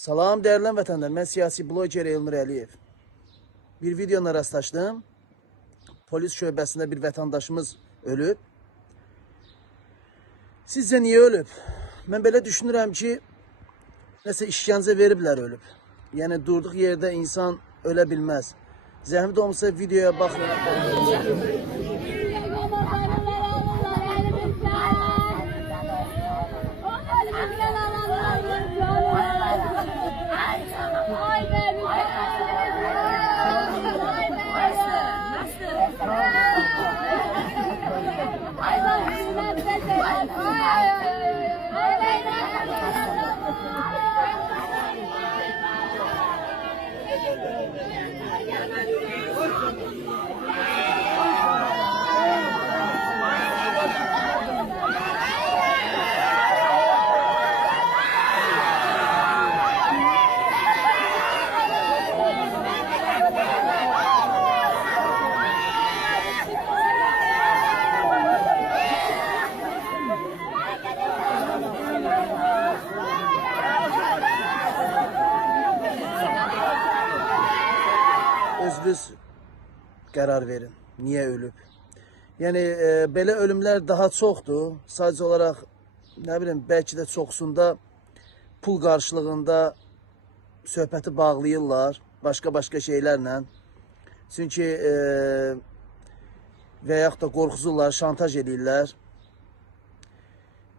Salam değerli vətəndaşlar, mən siyasi bloger Elnur Əliyev. Bir videoya rastlaşdım. Polis şöbəsində bir vətəndaşımız ölüb. Sizcə niyə ölüb? Mən belə düşünürəm ki, nəsə işgəncə veriblər ölüb. Yəni durduğu yerdə insan ölə bilməz. Zəhmət olmasa videoya baxın. Özünüz qərar verin. Niyə ölüb? Yəni belə ölümlər daha çoxdur. Sadəcə olaraq nə bilim, bəlkə də çoxsunda pul qarşılığında söhbəti bağlayırlar, başqa şeylərlə. Çünki və yaxud da qorxuzurlar, şantaj edirlər.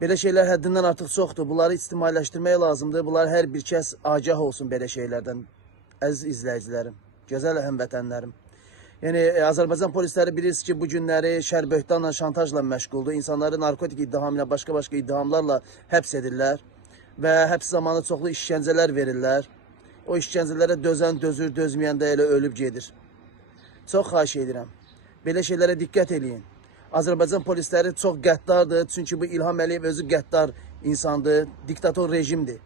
Belə şeylər həddindən artıq çoxdur. Bunları ictimailəşdirmək lazımdır. Bunlar hər bir kəs agah olsun belə şeylərdən. Əziz izləyicilərim, gözəl həmvətənlərim. Yəni Azərbaycan polisləri bilirsiniz ki, bu günləri şərböhtanla, şantajla məşğuldur. İnsanları narkotik iddiamla, başqa iddiamlarla həbs edirlər və həbs zamanı çoxlu işgəncələr verirlər. O işgəncələrə dözən dözür, dözməyən də elə ölüb gedir. Çox xahiş edirəm. Belə şeylərə diqqət edin. Azərbaycan polisləri çox qəddardır. Çünki bu İlham Əliyev özü qəddar insandır, diktator rejimdir.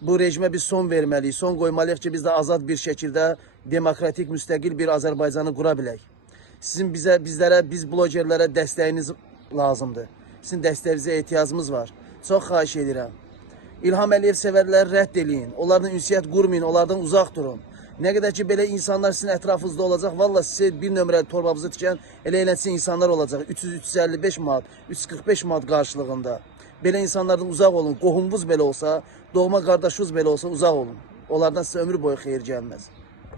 Bu rejimə biz son verməliyik, son qoymalıyıq ki, biz də azad bir şəkildə demokratik, müstəqil bir Azərbaycanı qura bilək. Sizin bizlərə, biz blogerlərə dəstəyiniz lazımdır. Sizin dəstəyinizə ehtiyacımız var. Çox xahiş edirəm. İlham Əliyev sevərləri rədd eləyin. Onlardan ünsiyyət qurmayın, onlardan uzaq durun. Nə qədər ki, belə insanlar sizin ətrafınızda olacaq, valla sizə bir nömrəli torbamızı tikən elə insanlar olacaq. 300-355 manat, 345 manat qarşılığında. Belə insanlardan uzaq olun. Qohumunuz belə olsa, doğma qardaşınız belə olsa uzaq olun. Onlardan sizə ömür boyu xeyir gəlməz.